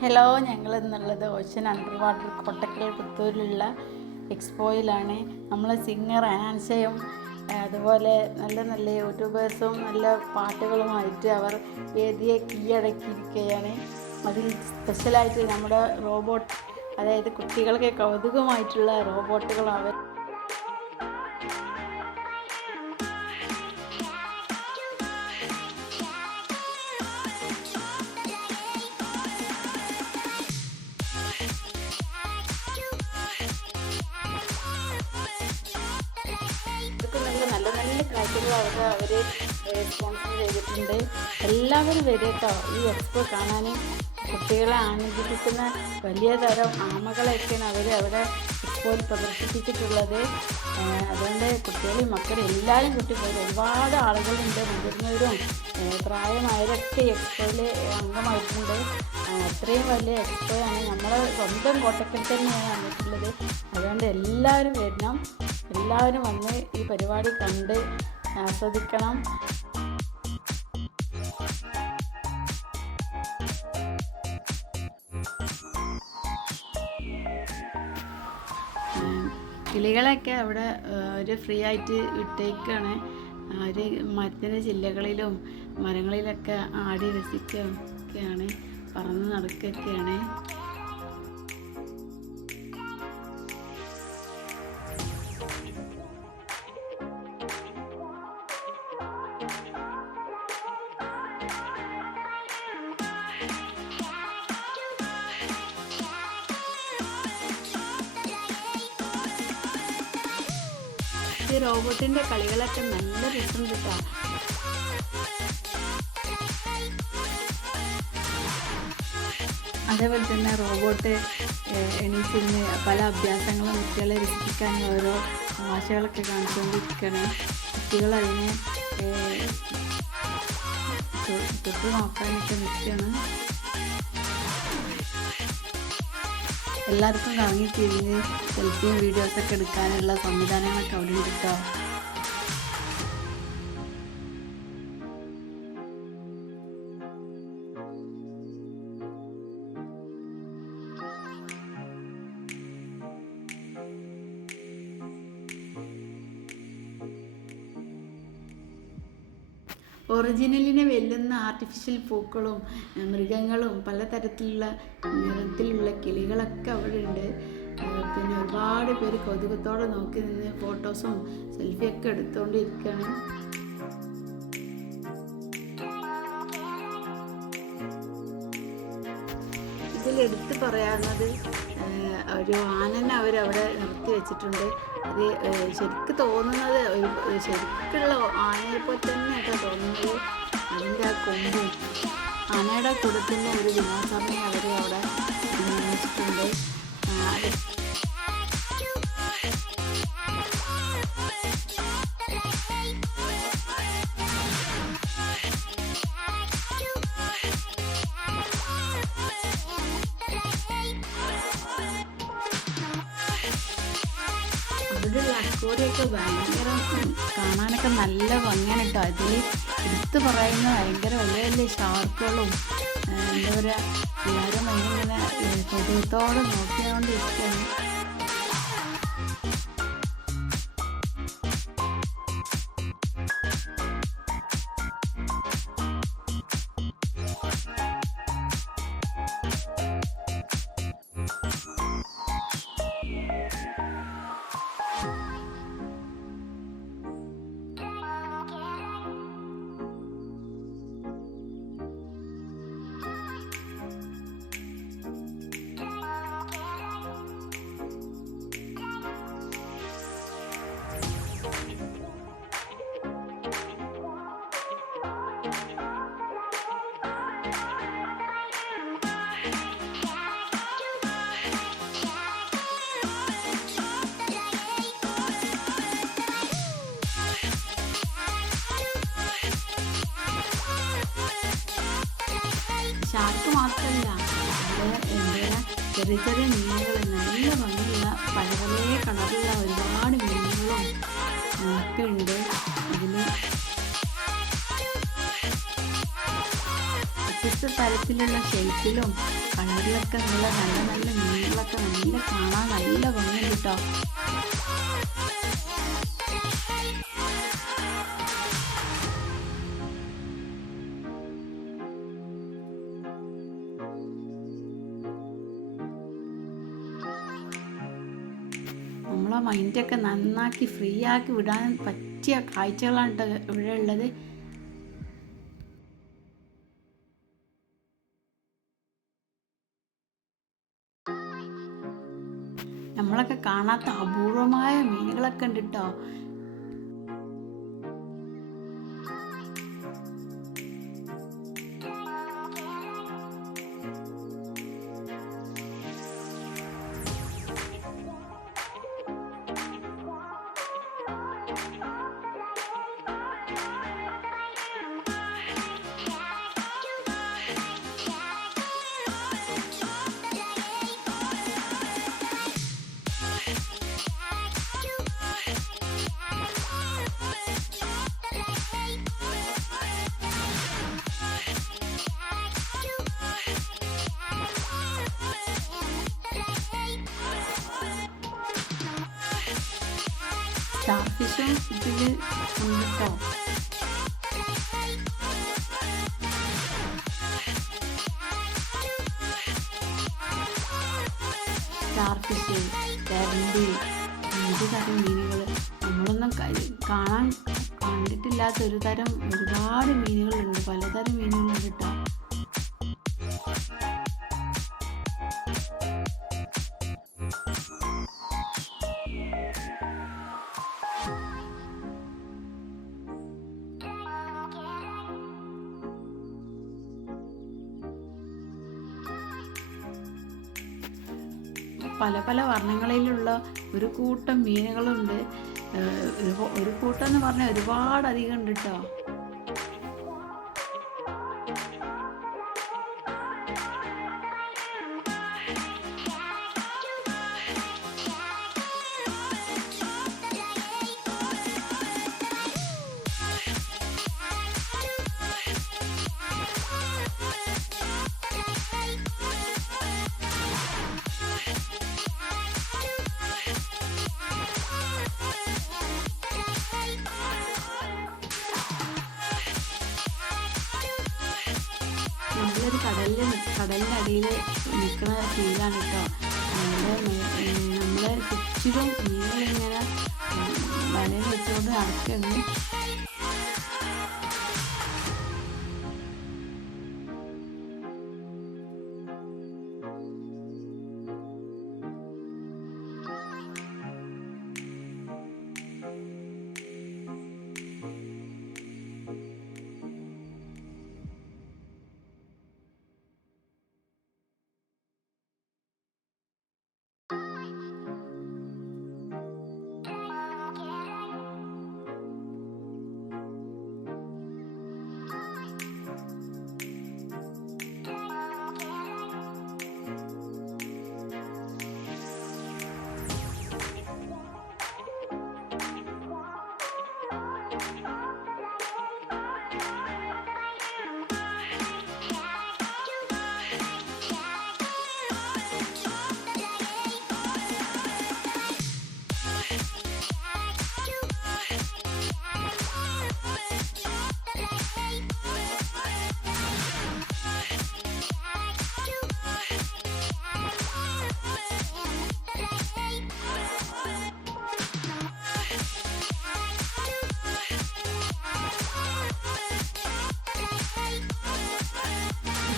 Hello, ഞങ്ങൾ എന്നുള്ളത് ocean under water Kottakkal പുത്തൂരിലുള്ള എക്സ്പോയിലാണ്. നമ്മൾ സിംഗർ അനാൻസയും അതുപോലെ നല്ല നല്ല യൂട്യൂബേഴ്സും നല്ല പാട്ടുകളുമായിട്ട് അവർ വേദിയെ കീഴടക്കിയിരിക്കുകയാണ്. അതിൽ സ്പെഷ്യലായിട്ട് നമ്മുടെ റോബോട്ട്, അതായത് കുട്ടികൾക്ക് കൗതുകമായിട്ടുള്ള റോബോട്ടുകൾ അവർ നല്ല നല്ല കാഴ്ചകൾ അവർ സ്പോൺസർ ചെയ്തിട്ടുണ്ട്. എല്ലാവരും വരും കേട്ടോ ഈ എക്സ്പോ കാണാൻ. കുട്ടികളെ ആനന്ദിപ്പിക്കുന്ന വലിയ തരം ആമകളൊക്കെയാണ് അവർ എക്സ്പോയിൽ പ്രദർശിപ്പിച്ചിട്ടുള്ളത്. അതുകൊണ്ട് കുട്ടികളും മക്കളും എല്ലാവരും കുട്ടികളും ഒരുപാട് ആളുകളുണ്ട്. മുതിർന്നവരും പ്രായമായവരൊക്കെ എക്സ്പോയിൽ അംഗമായിട്ടുണ്ട്. അത്രയും വലിയ എക്സ്പോയാണ്. നമ്മളെ സ്വന്തം കോട്ടക്കൽ തന്നെയാണ് വന്നിട്ടുള്ളത്. അതുകൊണ്ട് എല്ലാവരും വരണം, എല്ലാവരും വന്ന് ഈ പരിപാടി കണ്ട് ആസ്വദിക്കണം. കിളികളൊക്കെ അവിടെ ഒരു ഫ്രീ ആയിട്ട് വിട്ടേക്കാണ്. അവർ മരത്തിൻ്റെ ചില്ലകളിലും മരങ്ങളിലൊക്കെ ആടി രസിക്കുകയൊക്കെയാണ്, പറന്ന് നടക്കുകയൊക്കെയാണ്. ഈ റോബോട്ടിൻ്റെ കളികളൊക്കെ നല്ല രസം കിട്ടാം. അതേപോലെ തന്നെ റോബോട്ട് എണീറ്റിരുന്ന് പല അഭ്യാസങ്ങളും കുട്ടികളെ രസിപ്പിക്കാൻ ഓരോ ഭാഷകളൊക്കെ കാണിച്ചുകൊണ്ടിരിക്കുകയാണ്. കുട്ടികളതിനെ തൊട്ട് നോക്കാനൊക്കെ നിൽക്കുകയാണ്. എല്ലാവർക്കും കറങ്ങി തിരിഞ്ഞ് സെൽഫിയും വീഡിയോസൊക്കെ എടുക്കാനുള്ള സംവിധാനങ്ങളൊക്കെ അവിടെ ഉണ്ട് കേട്ടോ. ഒറിജിനലിനെ വെല്ലുന്ന ആർട്ടിഫിഷ്യൽ പൂക്കളും മൃഗങ്ങളും പലതരത്തിലുള്ള നിറത്തിലുള്ള കിളികളൊക്കെ അവിടെ ഉണ്ട്. പിന്നെ ഒരുപാട് പേര് കൗതുകത്തോടെ നോക്കി നിന്ന് ഫോട്ടോസും സെൽഫിയൊക്കെ എടുത്തുകൊണ്ടിരിക്കുകയാണ്. ഇതിലെടുത്ത് പറയാവുന്നത് ഒരു ആനനെ അവരവിടെ നിർത്തി വെച്ചിട്ടുണ്ട്. അത് ശരിക്ക് തോന്നുന്നത് ശരിക്കുള്ള ആനയെപ്പോലെ തന്നെയാട്ടോ തോന്നുന്നത്. അതിൻ്റെ ആ കൊമ്പും ആനയുടെ കൂടത്തിൻ്റെ ഒരു വിനോദസമയം അവർ അവിടെ നിർമ്മിച്ചിട്ടുണ്ട്. അവരുടെ അക്വേറിയൊക്കെ ഭയങ്കര കാണാനൊക്കെ നല്ല ഭംഗിയാണ് കേട്ടോ. അതിൽ എടുത്ത് പറയുന്ന ഭയങ്കര വലിയ വലിയ ഷാർക്കുകളും എന്താ പറയുക, എല്ലാവരും ഭയങ്കര കൗതുകത്തോടെ നോക്കിക്കൊണ്ടിരിക്കുകയാണ്. ഷാർക്ക് മാത്രമല്ല, ചെറിയ ചെറിയ മീനുകൾ, നല്ല ഭംഗിയുള്ള പല പല കളറിലുള്ള ഒരുപാട് മീനുകളും ഒക്കെ ഉണ്ട്. അതിൽ വ്യത്യസ്ത തരത്തിലുള്ള ഷേപ്പിലും കളറിലൊക്കെ ഉള്ള നല്ല നല്ല മീനുകളൊക്കെ നല്ല കാണാൻ നല്ല ഭംഗിയുണ്ട് കേട്ടോ. നമ്മളെ മൈൻഡൊക്കെ നന്നാക്കി ഫ്രീ ആക്കി വിടാൻ പറ്റിയ കാഴ്ചകളാണ് ഇവിടെ ഉള്ളത്. നമ്മളൊക്കെ കാണാത്ത അപൂർവമായ മീനുകളൊക്കെ ഉണ്ട് കേട്ടോ. സ്റ്റാർ ഫിഷും ഇതിൽ ഉണ്ട് കേട്ടോ. സ്റ്റാർ ഫിഷ്, കരിമ്പ്, വിവിധ തരം മീനുകൾ, നമ്മളൊന്നും കണ്ടിട്ടില്ലാത്ത ഒരുപാട് മീനുകളുണ്ട്, പലതരം മീനുകളുണ്ട് കേട്ടോ. പല പല വർണ്ണങ്ങളിലുള്ള ഒരു കൂട്ടം മീനുകളുണ്ട്. ഒരു കൂട്ടം എന്ന് പറഞ്ഞാൽ ഒരുപാടധികം ഉണ്ട് കേട്ടോ. നമ്മളൊരു കടലിൻ്റെ അടിയിൽ നിൽക്കുന്ന ഫീലാണ് കേട്ടോ. നമ്മളെ ചുറ്റിലും മീനുകളിങ്ങനെ വലയിൽ വെച്ചുകൊണ്ട് നടക്കുന്നു.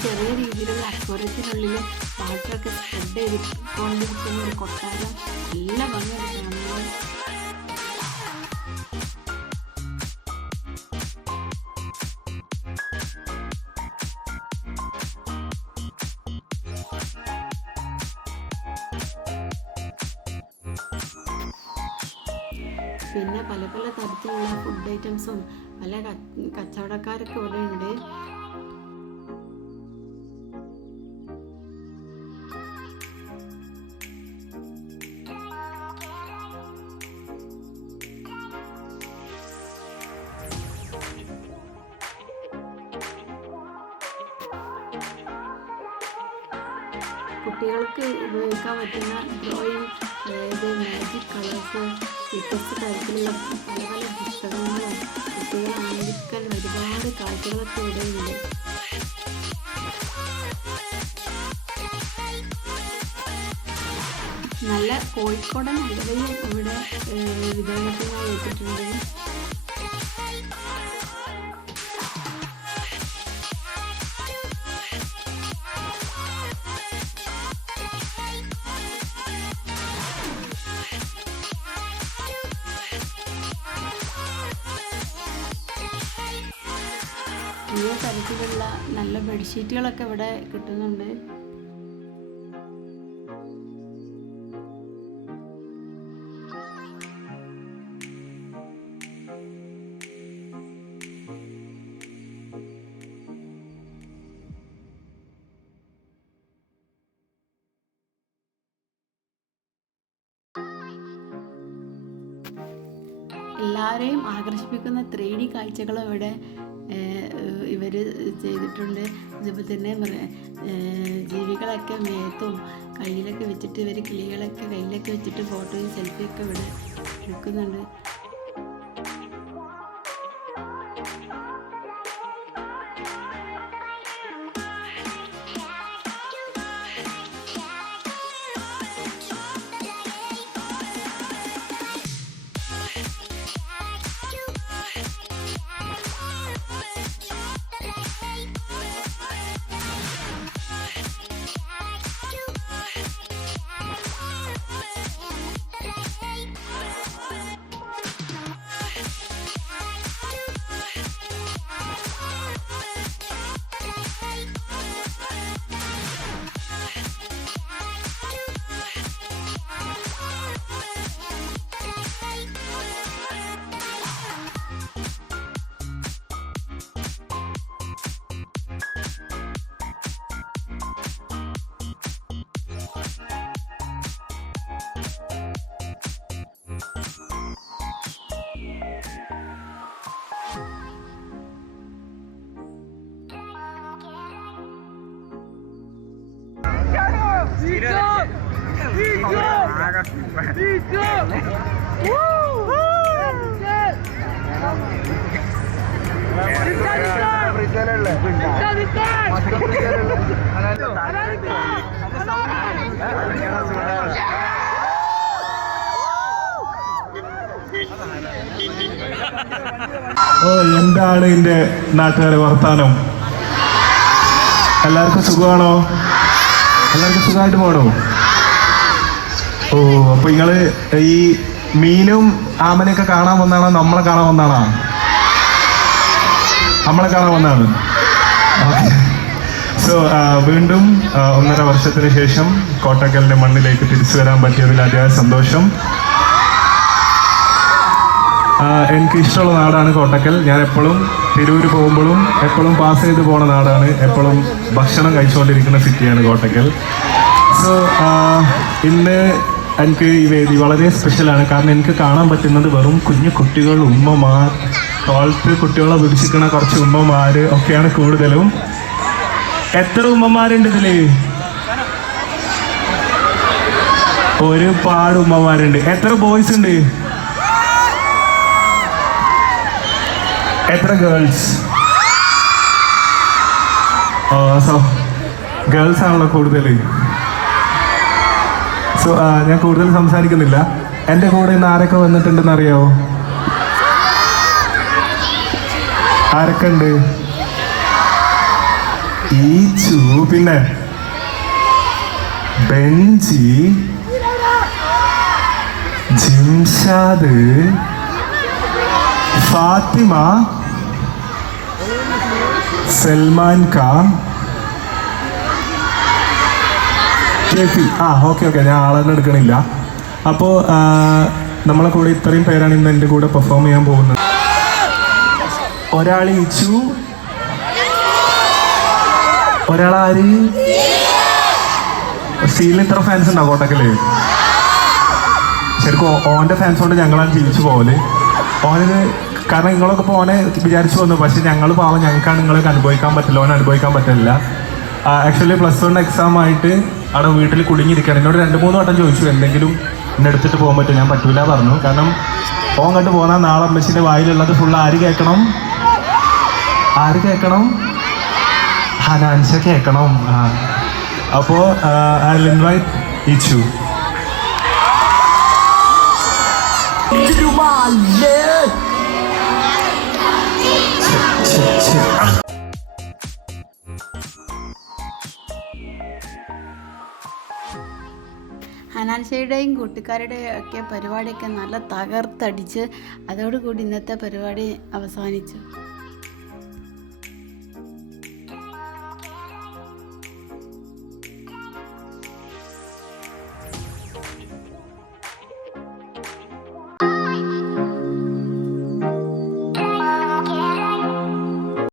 ചെറിയ രീതിയിലുള്ള അക്വേറിയത്തിനുള്ളിൽ വാട്ടറൊക്കെ സ്പ്രെഡ് ചെയ്തുകൊണ്ടിരിക്കുന്ന ഒരു കൊട്ടാരം നല്ല ഭംഗിയാണ് കാണുന്നത്. പിന്നെ പല പല തരത്തിലുള്ള ഫുഡ് ഐറ്റംസും പല കച്ചവടക്കാരൊക്കെ ഇവിടെ ഉണ്ട്. കുട്ടികൾക്ക് ഉപയോഗിക്കാൻ പറ്റുന്ന ഡ്രോയിങ്, അതായത് മാജിക് കളേഴ്സ്, വ്യത്യസ്ത തരത്തിലുള്ള പല പല പുസ്തകങ്ങളും കുട്ടികൾ ആനന്ദിക്കാൻ ഒരുപാട് കാഴ്ചകളൊക്കെ ഇവിടെയുണ്ട്. നല്ല കോഴിക്കോടൻ അലുവയും ഇവിടെ വിതരണത്തിനായി എത്തിയിട്ടുണ്ട്. വിവിധ തരത്തിലുള്ള നല്ല ബെഡ്ഷീറ്റുകളൊക്കെ ഇവിടെ കിട്ടുന്നുണ്ട്. എല്ലാവരെയും ആകർഷിപ്പിക്കുന്ന 3D കാഴ്ചകളും ഇവിടെ ഇവർ ചെയ്തിട്ടുണ്ട്. അതുപോലെ തന്നെ ജീവികളൊക്കെ മേത്തും കയ്യിലൊക്കെ വെച്ചിട്ട് ഇവർ കിളികളൊക്കെ കയ്യിലൊക്കെ വെച്ചിട്ട് ഫോട്ടോയും സെൽഫിയൊക്കെ ഇവിടെ എടുക്കുന്നുണ്ട്. എന്താണ് ഇതിന്റെ നാട്ടുകാരെ വർത്താനം? എല്ലാവർക്കും സുഖമാണോ? എല്ലാവർക്കും സുഖമായിട്ട് പോകണോ? ഓ, അപ്പൊ നിങ്ങള് ഈ മീനും ആമനെയൊക്കെ കാണാൻ വന്നാണോ നമ്മളെ കാണാൻ വന്നാണോ? നമ്മളെ കാണാൻ വന്നാണ്. സോ വീണ്ടും 1.5 വർഷത്തിന് ശേഷം കോട്ടക്കലിന്റെ മണ്ണിലേക്ക് തിരിച്ചു വരാൻ പറ്റിയതിൽ അതിയായ സന്തോഷം. എനിക്ക് ഇഷ്ടമുള്ള നാടാണ് കോട്ടക്കൽ. ഞാൻ എപ്പോഴും തിരൂര് പോകുമ്പോഴും എപ്പോഴും പാസ് ചെയ്ത് പോണ നാടാണ്. എപ്പോഴും ഭക്ഷണം കഴിച്ചുകൊണ്ടിരിക്കുന്ന സിറ്റിയാണ് കോട്ടക്കൽ. സോ ഇന്ന് എനിക്ക് ഈ വേദി വളരെ സ്പെഷ്യലാണ്. കാരണം എനിക്ക് കാണാൻ പറ്റുന്നത് വെറും കുഞ്ഞു കുട്ടികൾ, ഉമ്മമാർ, തോളത്ത് കുട്ടികളെ പിടിച്ചിരിക്കുന്ന കുറച്ച് ഉമ്മമാർ ഒക്കെയാണ് കൂടുതലും. എത്ര ഉമ്മമാരുണ്ട് ഇതില്? ഒരുപാട് ഉമ്മമാരുണ്ട്. എത്ര ബോയ്സ് ഉണ്ട്? എത്ര ഗേൾസ്? സോ ഗേൾസ് ആണല്ലോ കൂടുതൽ. സോ ഞാൻ കൂടുതൽ സംസാരിക്കുന്നില്ല. എൻ്റെ കൂടെ ഇന്ന് ആരൊക്കെ വന്നിട്ടുണ്ടെന്ന് അറിയാവോ? ആരൊക്കെ ഉണ്ട്? ഈച്ചു, പിന്നെ ബെഞ്ചി, ജിംഷാദ്, ഫാത്തിമ, സൽമാൻ ഖാൻ, കേഫി. ഓക്കെ ഞാൻ ആളെന്നെ എടുക്കണില്ല. അപ്പോൾ നമ്മളെ കൂടെ ഇത്രയും പേരാണ് ഇന്ന് എൻ്റെ കൂടെ പെർഫോം ചെയ്യാൻ പോകുന്നത്. ഒരാൾ ഈച്ചു, ഒരാളാര്? സ്റ്റീലിന് ഇത്ര ഫാൻസ് ഉണ്ടോ കോട്ടക്കല്? ശരിക്കും ഓൻ്റെ ഫാൻസ് കൊണ്ട് ഞങ്ങളാണ് ജീവിച്ചു പോകല്. ഓനിത് കാരണം നിങ്ങളൊക്കെ ഇപ്പോൾ ഓനെ വിചാരിച്ചു വന്നു. പക്ഷെ ഞങ്ങൾ പാവം, ഞങ്ങൾക്കാണ് നിങ്ങളൊക്കെ അനുഭവിക്കാൻ പറ്റില്ല, ഓനെ അനുഭവിക്കാൻ പറ്റില്ല. ആക്ച്വലി +1 എക്സാം ആയിട്ട് അവിടെ വീട്ടിൽ കുടുങ്ങിയിരിക്കുകയാണ്. എന്നോട് 2-3 വട്ടം ചോദിച്ചു എന്തെങ്കിലും എന്നെ എടുത്തിട്ട് പോകാൻ പറ്റും. ഞാൻ പറ്റൂല പറഞ്ഞു. കാരണം ഓൻ കണ്ട് പോന്നാൽ നാളെ അമ്മച്ചിൻ്റെ വായിലുള്ളത് ഫുള്ള് ആര് കേൾക്കണം? ഹനാൻഷ കേൾക്കണം. അപ്പോൾ ഐ വിൽ ഇൻവൈറ്റ് ഇച്ചു. ഹനാൻഷയുടെയും കൂട്ടുകാരുടെയും ഒക്കെ പരിപാടിയൊക്കെ നല്ല തകർത്തടിച്ച് അതോടുകൂടി ഇന്നത്തെ പരിപാടി അവസാനിച്ചു.